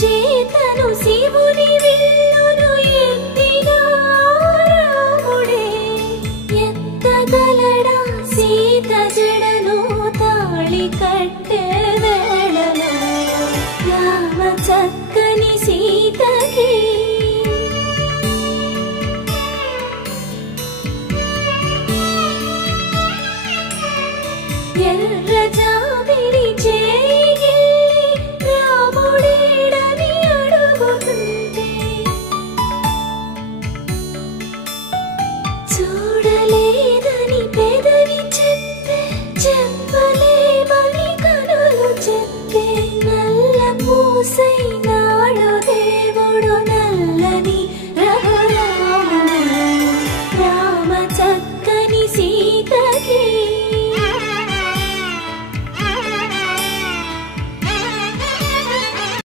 చేతను శివుని విల్లును ఎత్తిన రాముడే ఎత్తగలడా సీత జడను తాళి కట్టే వేళలో రామ చక్కని సీతకి ఎర్ర జాబిలి చేయి రాముడేడని అడుగుతుంటే చూడలేదని పెదవి చెప్పే చెప్పలేమని కనులు చెప్పే నల్ల పూసైన